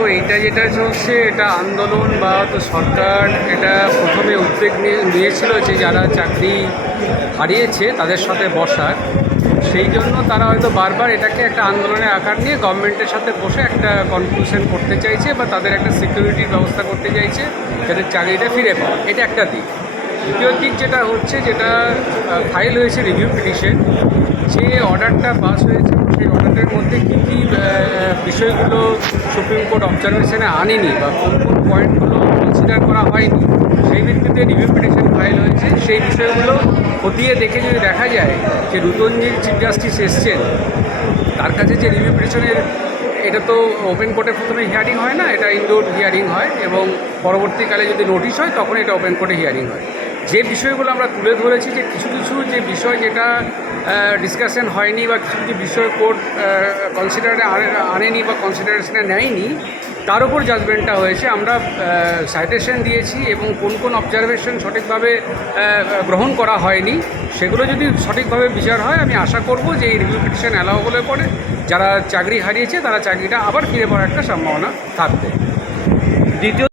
দেখো, এটা যেটা চলছে, এটা আন্দোলন বা তো সরকার এটা প্রথমে উদ্যোগ নিয়ে নিয়েছিল যে যারা চাকরি হারিয়েছে তাদের সাথে বসার। সেই জন্য তারা হয়তো বারবার এটাকে একটা আন্দোলনের আকার নিয়ে গভর্নমেন্টের সাথে বসে একটা কনক্লুশন করতে চাইছে বা তাদের একটা সিকিউরিটির ব্যবস্থা করতে চাইছে যাতে চাকরিটা ফিরে পায়। এটা একটা দিক। দ্বিতীয় দিক যেটা হচ্ছে, যেটা ফাইল হয়েছে রিভিউ পিটিশন যে অর্ডারটা পাস হয়েছে, সেই অর্ডারের মধ্যে কী বিষয়গুলো সুপ্রিম কোর্ট অবজারভেশনে আনেনি বা কোন কোন পয়েন্টগুলো কনসিডার করা হয়নি, সেই ভিত্তিতে রিভিউ পিটিশন ফাইল হয়েছে। সেই বিষয়গুলো খতিয়ে দেখে যদি দেখা যায় যে রুতঞ্জির চিফ জাস্টিস এসছেন, তার কাছে যে রিভিউ পিটিশনের এটা তো ওপেন কোর্টে প্রথমে হিয়ারিং হয় না, এটা ইনডোর হিয়ারিং হয় এবং পরবর্তীকালে যদি নোটিশ হয়, তখন এটা ওপেন কোর্টে হিয়ারিং হয়। যে বিষয়গুলো আমরা তুলে ধরেছি যে কিছু কিছু যে বিষয় যেটা ডিসকাশন হয়নি বা কিছু কিছু বিষয় কোর্ট কনসিডারে আনেনি বা কনসিডারেশনে নেয়নি, তার উপর জাজমেন্টটা হয়েছে। আমরা সাইটেশন দিয়েছি এবং কোন কোন অবজারভেশন সঠিকভাবে গ্রহণ করা হয়নি, সেগুলো যদি সঠিকভাবে বিচার হয়, আমি আশা করব যে এই রিভিউ পিটিশন অ্যালাউ হলে পরে যারা চাকরি হারিয়েছে, তারা চাকরিটা আবার ফিরে পাওয়ার একটা সম্ভাবনা থাকবে। দ্বিতীয়